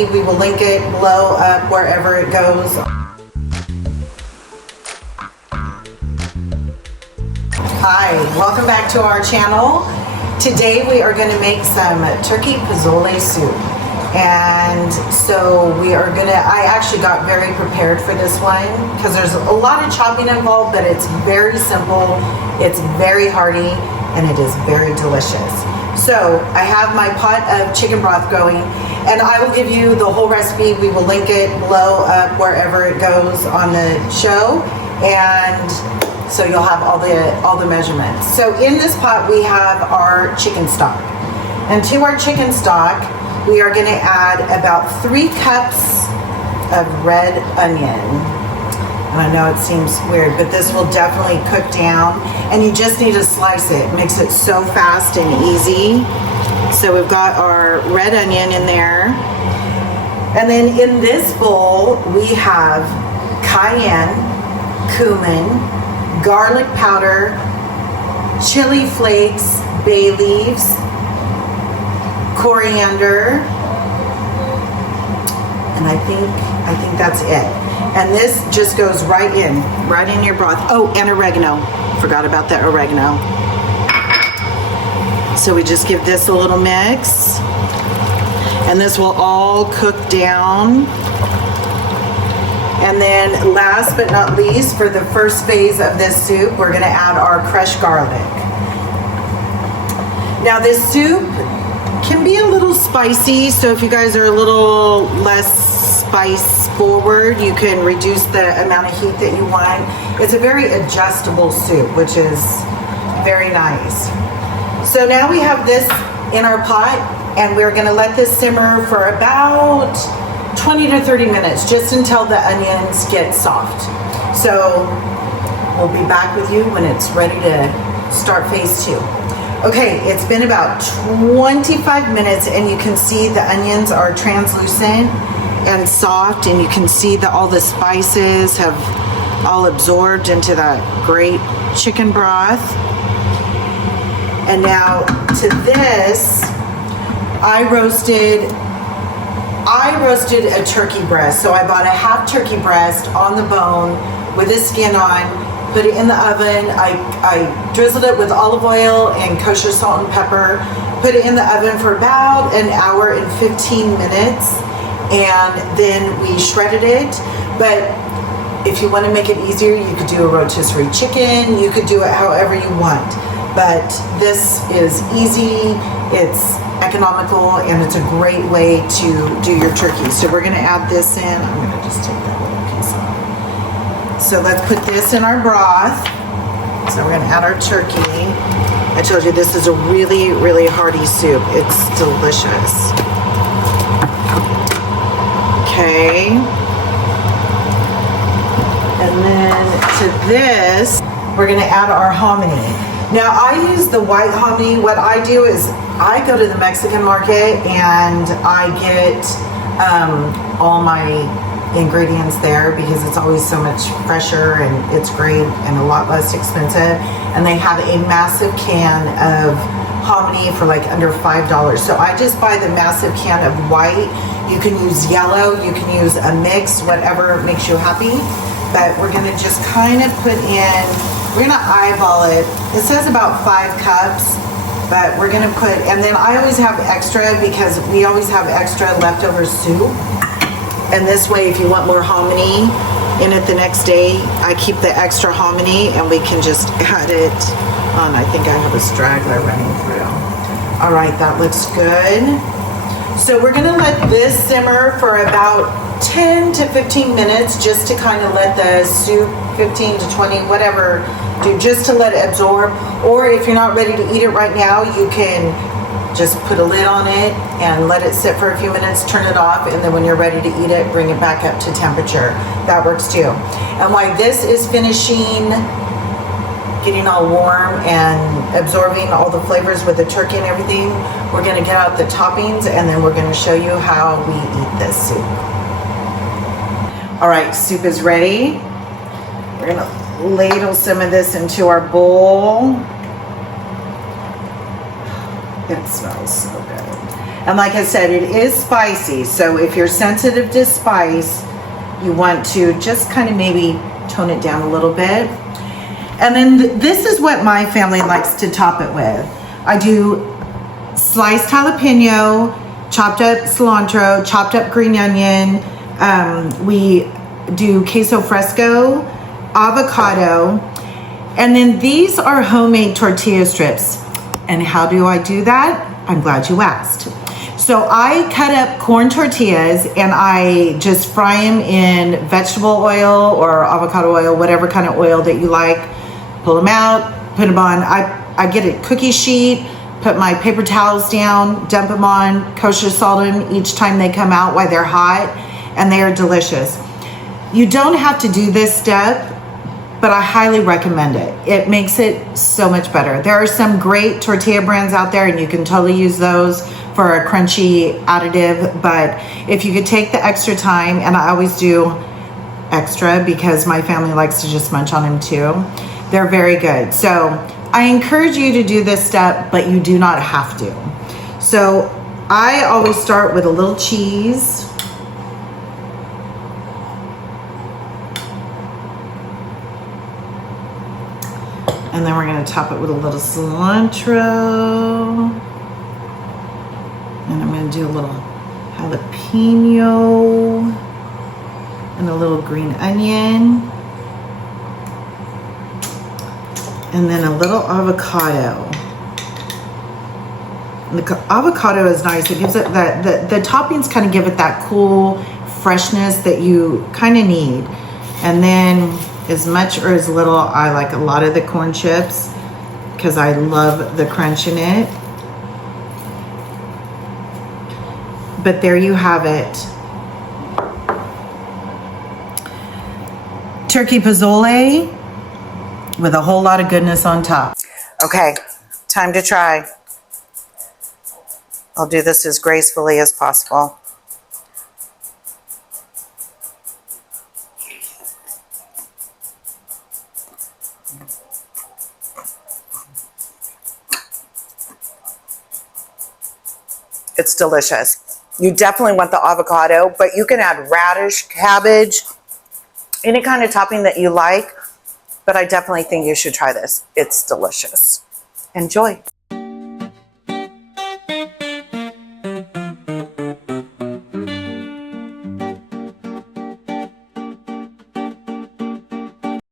We will link it below up wherever it goes. Hi, welcome back to our channel. Today we are going to make some turkey Pazole soup. And so we are gonna, I actually got very prepared for this one because there's a lot of chopping involved, but it's very simple, it's very hearty, and it is very delicious. So I have my pot of chicken broth going, and I will give you the whole recipe. We will link it below up wherever it goes on the show, and so you'll have all the measurements. So in this pot we have our chicken stock, and to our chicken stock we are going to add about 3 cups of red onion. And I know it seems weird, but this will definitely cook down, and you just need to slice it. It makes it so fast and easy. So we've got our red onion in there. And then in this bowl we have cayenne, cumin, garlic powder, chili flakes, bay leaves, coriander, and I think that's it. And this just goes right in your broth. Oh, and oregano. Forgot about that oregano. So we just give this a little mix, and this will all cook down. And then last but not least, for the first phase of this soup, we're going to add our crushed garlic. Now this soup can be a little spicy, so if you guys are a little less spice forward, you can reduce the amount of heat that you want. It's a very adjustable soup, which is very nice. So now we have this in our pot, and we're going to let this simmer for about 20 to 30 minutes, just until the onions get soft. So we'll be back with you when it's ready to start phase 2. Okay, it's been about 25 minutes, and you can see the onions are translucent and soft, and you can see that all the spices have all absorbed into that great chicken broth. And now to this, I roasted a turkey breast. So I bought a half turkey breast on the bone with the skin on. Put it in the oven. I drizzled it with olive oil and kosher salt and pepper. Put it in the oven for about an hour and 15 minutes, and then we shredded it. But if you want to make it easier, you could do a rotisserie chicken. You could do it however you want. But this is easy, it's economical, and it's a great way to do your turkey. So we're going to add this in. I'm going to just take that little piece off. So let's put this in our broth. So we're going to add our turkey. I told you this is a really, really hearty soup. It's delicious. Okay. And then to this, we're going to add our hominy. Now I use the white hominy. What I do is I go to the Mexican market and I get all my ingredients there, because it's always so much fresher and it's great and a lot less expensive. And they have a massive can of hominy for like under $5. So I just buy the massive can of white. You can use yellow, you can use a mix, whatever makes you happy. But we're gonna just kind of put in, we're gonna eyeball it. It says about 5 cups, but we're gonna put, and then I always have extra because we always have extra leftover soup. And this way, if you want more hominy in it the next day, I keep the extra hominy and we can just add it on. I think I have a straggler running through. All right, that looks good. So we're gonna let this simmer for about 10 to 15 minutes, just to kind of let the soup, 15 to 20, whatever, do, just to let it absorb. Or if you're not ready to eat it right now, you can just put a lid on it and let it sit for a few minutes, turn it off, and then when you're ready to eat it, bring it back up to temperature. That works too. And while this is finishing, getting all warm and absorbing all the flavors with the turkey and everything, we're gonna get out the toppings, and then we're gonna show you how we eat this soup. All right, soup is ready. We're gonna ladle some of this into our bowl. It smells so good. And like I said, it is spicy. So if you're sensitive to spice, you want to just kind of maybe tone it down a little bit. And then this is what my family likes to top it with. I do sliced jalapeno, chopped up cilantro, chopped up green onion. We do queso fresco, avocado, and then these are homemade tortilla strips. And how do I do that? I'm glad you asked. So I cut up corn tortillas and I just fry them in vegetable oil or avocado oil, whatever kind of oil that you like. Pull them out, put them on. I get a cookie sheet, put my paper towels down, dump them on, kosher salt them each time they come out while they're hot, and they are delicious. You don't have to do this step, but I highly recommend it. It makes it so much better. There are some great tortilla brands out there and you can totally use those for a crunchy additive, but if you could take the extra time, and I always do extra because my family likes to just munch on them too, they're very good. So I encourage you to do this step, but you do not have to. So I always start with a little cheese. And then we're gonna top it with a little cilantro. And I'm gonna do a little jalapeno and a little green onion. And then a little avocado. And the avocado is nice. It gives it that, the toppings kind of give it that cool freshness that you kind of need. And then as much or as little, I like a lot of the corn chips because I love the crunch in it. But there you have it. Turkey Pazole with a whole lot of goodness on top. Okay, time to try. I'll do this as gracefully as possible. It's delicious. You definitely want the avocado, but you can add radish, cabbage, any kind of topping that you like. But I definitely think you should try this. It's delicious. Enjoy.